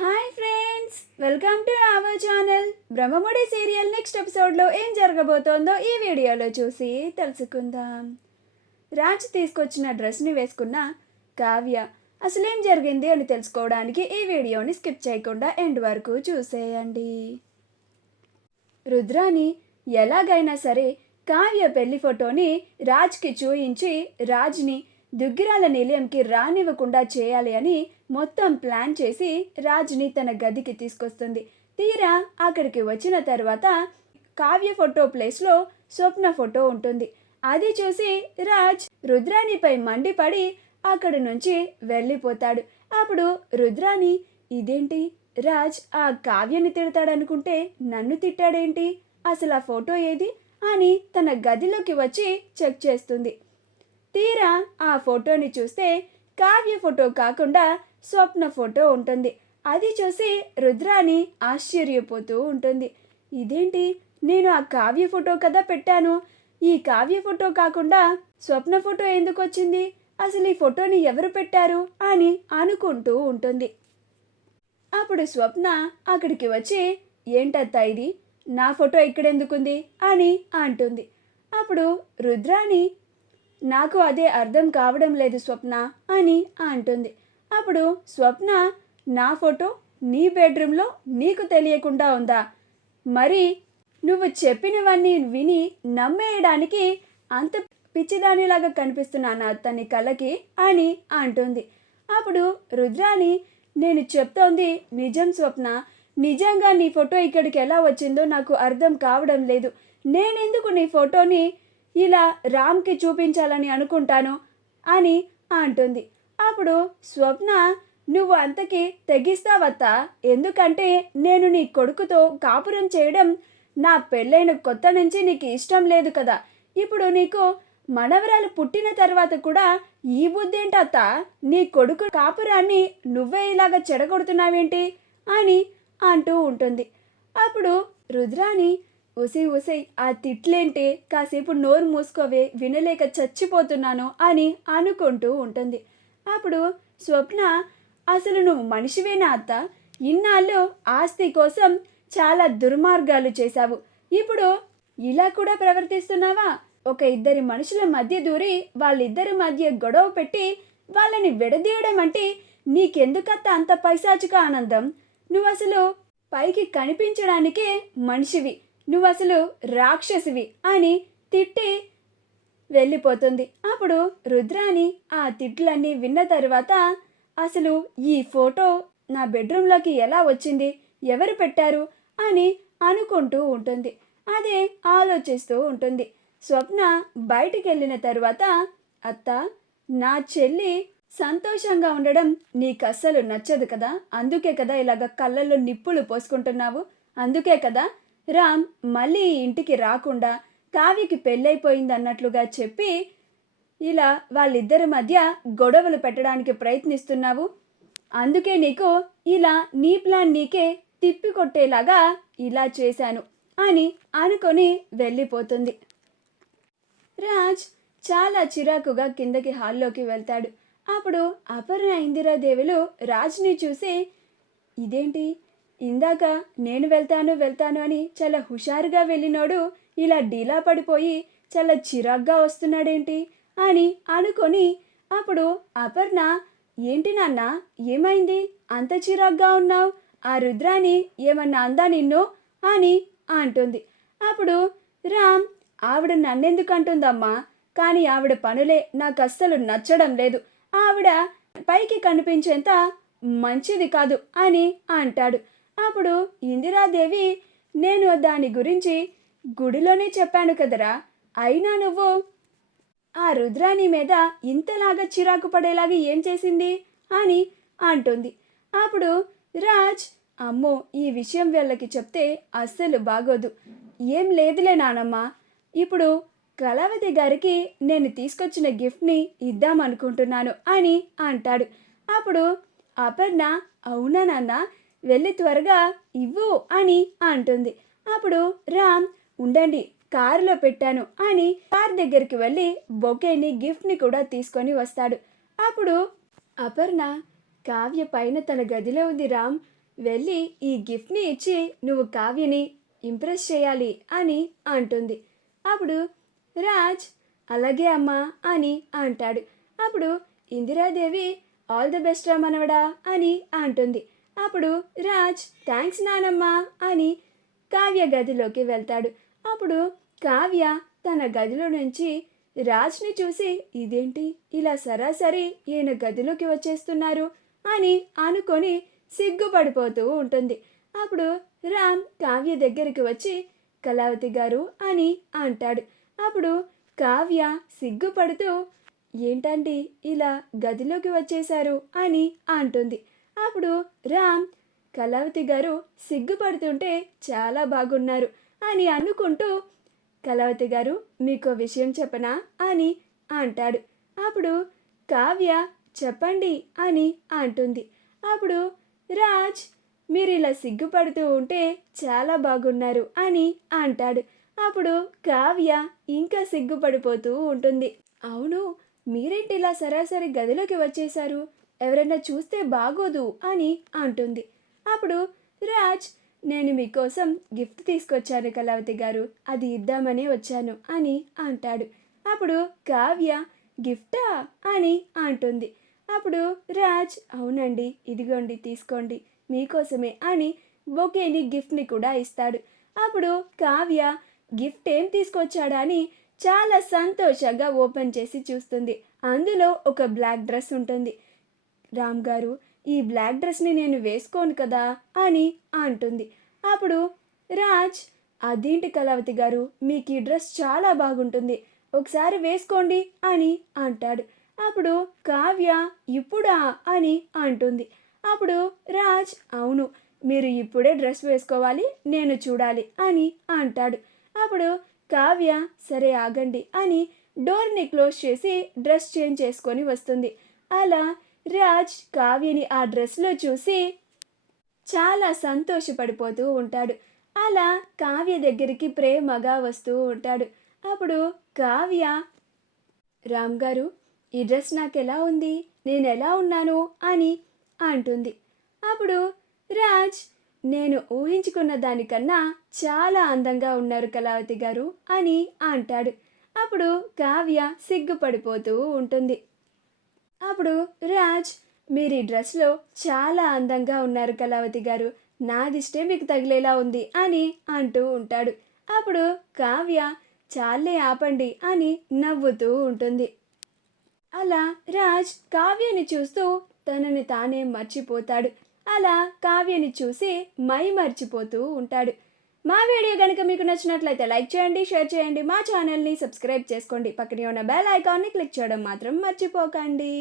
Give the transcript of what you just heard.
Hi friends, welcome to our channel. Brahmamudi serial next ఎపిసోడ్లో ఏం జరగబోతోందో ఈ వీడియోలో చూసి తెలుసుకుందాం. రాజ్ తీసుకొచ్చిన డ్రెస్ని వేసుకున్న కావ్య అసలేం జరిగింది అని తెలుసుకోవడానికి ఈ వీడియోని స్కిప్ చేయకుండా ఎండ్ వరకు చూసేయండి. రుద్రాని ఎలాగైనా సరే కావ్య పెళ్లి ఫోటోని రాజ్కి చూయించి రాజ్ని దుగ్గిరాల నిలయంకి రానివ్వకుండా చేయాలి అని మొత్తం ప్లాన్ చేసి రాజ్ని తన గదికి తీసుకొస్తుంది. తీరా అక్కడికి వచ్చిన తర్వాత కావ్య ఫోటో ప్లేస్లో స్వప్న ఫోటో ఉంటుంది. అది చూసి రాజ్ రుద్రాణిపై మండిపడి అక్కడి నుంచి వెళ్ళిపోతాడు. అప్పుడు రుద్రాణి, ఇదేంటి రాజ్ ఆ కావ్యని తిడతాడనుకుంటే నన్ను తిట్టాడేంటి, అసలు ఆ ఫోటో ఏది అని తన గదిలోకి వచ్చి చెక్ చేస్తుంది. తీరా ఆ ఫోటోని చూస్తే కావ్య ఫోటో కాకుండా స్వప్న ఫోటో ఉంటుంది. అది చూసి రుద్రాని ఆశ్చర్యపోతూ ఉంటుంది. ఇదేంటి, నేను ఆ కావ్య ఫోటో కదా పెట్టాను, ఈ కావ్య ఫోటో కాకుండా స్వప్న ఫోటో ఎందుకు వచ్చింది, అసలు ఈ ఫోటోని ఎవరు పెట్టారు అని అనుకుంటూ ఉంటుంది. అప్పుడు స్వప్న అక్కడికి వచ్చి, ఏంటత్తా ఇది, నా ఫోటో ఇక్కడెందుకుంది అని అంటుంది. అప్పుడు రుద్రాని, నాకు అదే అర్థం కావడం లేదు స్వప్న అని అంటుంది. అప్పుడు స్వప్న, నా ఫోటో నీ బెడ్రూమ్లో నీకు తెలియకుండా ఉందా, మరి నువ్వు చెప్పినవన్నీ విని నమ్మేయడానికి అంత పిచ్చిదానిలాగా కనిపిస్తున్నానా తన కళ్ళకి అని అంటుంది. అప్పుడు రుద్రాని, నేను చెప్తోంది నిజం స్వప్న, నిజంగా నీ ఫోటో ఇక్కడికి ఎలా వచ్చిందో నాకు అర్థం కావడం లేదు. నేనెందుకు నీ ఫోటోని ఇలా రామ్కి చూపించాలని అనుకుంటాను అని అంటుంది. అప్పుడు స్వప్న, నువ్వు అంతకి తెగిస్తావత్తా, ఎందుకంటే నేను నీ కొడుకుతో కాపురం చేయడం నా పెళ్ళైన కొత్త నుంచి నీకు ఇష్టం లేదు కదా, ఇప్పుడు నీకు మనవరాలు పుట్టిన తర్వాత కూడా ఈ బుద్ధి ఏంటత్తా, నీ కొడుకు కాపురాన్ని నువ్వే ఇలాగ చెడగొడుతున్నావేంటి అని అంటూ ఉంటుంది. అప్పుడు రుద్రాని, ఉసై ఆ తిట్లేంటి, కాసేపు నోరు మూసుకోవే, వినలేక చచ్చిపోతున్నాను అని అనుకుంటూ ఉంటుంది. అప్పుడు స్వప్న, అసలు నువ్వు మనిషివేనా అత్త, ఇన్నాళ్ళు ఆస్తి కోసం చాలా దుర్మార్గాలు చేశావు, ఇప్పుడు ఇలా కూడా ప్రవర్తిస్తున్నావా, ఒక ఇద్దరి మనుషుల మధ్య దూరి వాళ్ళిద్దరి మధ్య గొడవ పెట్టి వాళ్ళని విడదీయడం అంటే నీకెందుకత్త అంత పైశాచిక ఆనందం, నువ్వు అసలు పైకి కనిపించడానికే మనిషివి, నువ్వసలు రాక్షసివి అని తిట్టి వెళ్ళిపోతుంది. అప్పుడు రుద్రాని ఆ తిట్లన్నీ విన్న తర్వాత అసలు ఈ ఫోటో నా బెడ్రూమ్లోకి ఎలా వచ్చింది, ఎవరు పెట్టారు అని అనుకుంటూ ఉంటుంది. అదే ఆలోచిస్తూ ఉంటుంది. స్వప్న బయటికి వెళ్ళిన తర్వాత, అత్త, నా చెల్లి సంతోషంగా ఉండడం నీకు అస్సలు నచ్చదు కదా, అందుకే కదా ఇలాగ కళ్ళల్లో నిప్పులు పోసుకుంటున్నావు, అందుకే కదా రామ్ మళ్ళీ ఇంటికి రాకుండా కావ్యకి పెళ్ళైపోయింది అన్నట్లుగా చెప్పి ఇలా వాళ్ళిద్దరి మధ్య గొడవలు పెట్టడానికి ప్రయత్నిస్తున్నావు, అందుకే నీకు ఇలా నీ ప్లాన్ నీకే తిప్పికొట్టేలాగా ఇలా చేశాను అని అనుకొని వెళ్ళిపోతుంది. రాజ్ చాలా చిరాకుగా కిందకి హాల్లోకి వెళ్తాడు. అప్పుడు అపర్ణ ఇందిరాదేవులు రాజ్ని చూసి, ఇదేంటి, ఇందాక నేను వెళ్తాను అని చాలా హుషారుగా వెళ్ళినోడు ఇలా డీలా పడిపోయి చాలా చిరాగ్గా వస్తున్నాడేంటి అని అనుకొని, అప్పుడు అపర్ణ, ఏంటి నాన్న, ఏమైంది, అంత చిరాగ్గా ఉన్నావు, ఆ రుద్రాని ఏమన్నా అందా నిన్ను అని అంటుంది. అప్పుడు రామ్, ఆవిడ నన్నెందుకు అంటుందమ్మా, కానీ ఆవిడ పనులే నాకు అస్సలు నచ్చడం లేదు, ఆవిడ పైకి కనిపించేంత మంచిది కాదు అని అంటాడు. అప్పుడు ఇందిరాదేవి, నేను దాని గురించి గుడిలోనే చెప్పాను కదరా, అయినా నువ్వు ఆ రుద్రాణి మీద ఇంతలాగా చిరాకు పడేలాగా ఏం చేసింది అని అంటుంది. అప్పుడు రాజ్, అమ్మో, ఈ విషయం వీళ్ళకి చెప్తే అస్సలు బాగోదు, ఏం లేదులే నానమ్మ, ఇప్పుడు కళావతి గారికి నేను తీసుకొచ్చిన గిఫ్ట్ని ఇద్దామనుకుంటున్నాను అని అంటాడు. అప్పుడు అపర్ణ, అవునా నాన్న, వెళ్ళి త్వరగా ఇవ్వు అని అంటుంది. అప్పుడు రామ్, ఉండండి కారులో పెట్టాను అని కార్ దగ్గరికి వెళ్ళి బొకేని గిఫ్ట్ని కూడా తీసుకొని వస్తాడు. అప్పుడు అపర్ణ, కావ్య పైన తన గదిలో ఉంది రామ్, వెళ్ళి ఈ గిఫ్ట్ని ఇచ్చి నువ్వు కావ్యని ఇంప్రెస్ చేయాలి అని అంటుంది. అప్పుడు రాజ్ అలాగే అమ్మా అని అంటాడు. అప్పుడు ఇందిరాదేవి ఆల్ ది బెస్ట్ రా మనవడా అని అంటుంది. అప్పుడు రాజ్ థ్యాంక్స్ నానమ్మా అని కావ్య గదిలోకి వెళ్తాడు. అప్పుడు కావ్య తన గదిలో నుంచి రాజ్ని చూసి ఇదేంటి ఇలా సరాసరి ఈయన గదిలోకి వచ్చేస్తున్నారు అని అనుకొని సిగ్గుపడిపోతూ ఉంటుంది. అప్పుడు రామ్ కావ్య దగ్గరికి వచ్చి కళావతి గారు అని అంటాడు. అప్పుడు కావ్య సిగ్గుపడుతూ ఏంటండి ఇలా గదిలోకి వచ్చేశారు అని అంటుంది. అప్పుడు రామ్ కళావతి గారు సిగ్గుపడుతుంటే చాలా బాగున్నారు అని అనుకుంటూ కళావతి గారు మీకు విషయం చెప్పనా అని అంటాడు. అప్పుడు కావ్య చెప్పండి అని అంటుంది. అప్పుడు రాజ్ మీరు ఇలా సిగ్గుపడుతూ ఉంటే చాలా బాగున్నారు అని అంటాడు. అప్పుడు కావ్య ఇంకా సిగ్గుపడిపోతూ ఉంటుంది. అవును, మీరేంటి ఇలా సరాసరి గదిలోకి వచ్చేశారు, ఎవరైనా చూస్తే బాగోదు అని అంటుంది. అప్పుడు రాజ్ నేను మీకోసం గిఫ్ట్ తీసుకొచ్చాను కళావతి గారు, అది ఇద్దామని వచ్చాను అని అంటాడు. అప్పుడు కావ్య గిఫ్టా అని అంటుంది. అప్పుడు రాజ్ అవునండి ఇదిగోండి తీసుకోండి మీకోసమే అని బొకేని గిఫ్ట్ని కూడా ఇస్తాడు. అప్పుడు కావ్య గిఫ్ట్ ఏం తీసుకొచ్చాడా అని చాలా సంతోషంగా ఓపెన్ చేసి చూస్తుంది. అందులో ఒక బ్లాక్ డ్రెస్ ఉంటుంది. రామ్ గారు ఈ బ్లాక్ డ్రెస్ని నేను వేసుకోను కదా అని అంటుంది. అప్పుడు రాజ్ అదేంటి కళావతి గారు మీకు ఈ డ్రెస్ చాలా బాగుంటుంది, ఒకసారి వేసుకోండి అని అంటాడు. అప్పుడు కావ్య ఇప్పుడా అని అంటుంది. అప్పుడు రాజ్ అవును మీరు ఇప్పుడే డ్రెస్ వేసుకోవాలి, నేను చూడాలి అని అంటాడు. అప్పుడు కావ్య సరే ఆగండి అని డోర్ని క్లోజ్ చేసి డ్రెస్ చేంజ్ చేసుకొని వస్తుంది. అలా రాజ్ కావ్యని ఆ డ్రెస్లో చూసి చాలా సంతోషపడిపోతూ ఉంటాడు. అలా కావ్య దగ్గరికి ప్రేమగా వస్తూ ఉంటాడు. అప్పుడు కావ్య రామ్ గారు ఈ డ్రెస్ నాకు ఎలా ఉంది, నేను ఎలా ఉన్నాను అని అంటుంది. అప్పుడు రాజ్ నేను ఊహించుకున్న దానికన్నా చాలా అందంగా ఉన్నారు కళావతి గారు అని అంటాడు. అప్పుడు కావ్య సిగ్గుపడిపోతూ ఉంటుంది. అప్పుడు రాజ్ మీరు ఈ డ్రెస్లో చాలా అందంగా ఉన్నారు కళావతి గారు, నాదిష్టే మీకు తగిలేలా ఉంది అని అంటూ ఉంటాడు. అప్పుడు కావ్య చాలే ఆపండి అని నవ్వుతూ ఉంటుంది. అలా రాజ్ కావ్యని చూస్తూ తనని తానే మర్చిపోతాడు. అలా కావ్యని చూసి మర్చిపోతూ ఉంటాడు. మా వీడియో కనుక మీకు నచ్చినట్లయితే లైక్ చేయండి, షేర్ చేయండి, మా ఛానల్ని సబ్స్క్రైబ్ చేసుకోండి, పక్కనే ఉన్న బెల్ ఐకాన్ని క్లిక్ చేయడం మాత్రం మర్చిపోకండి.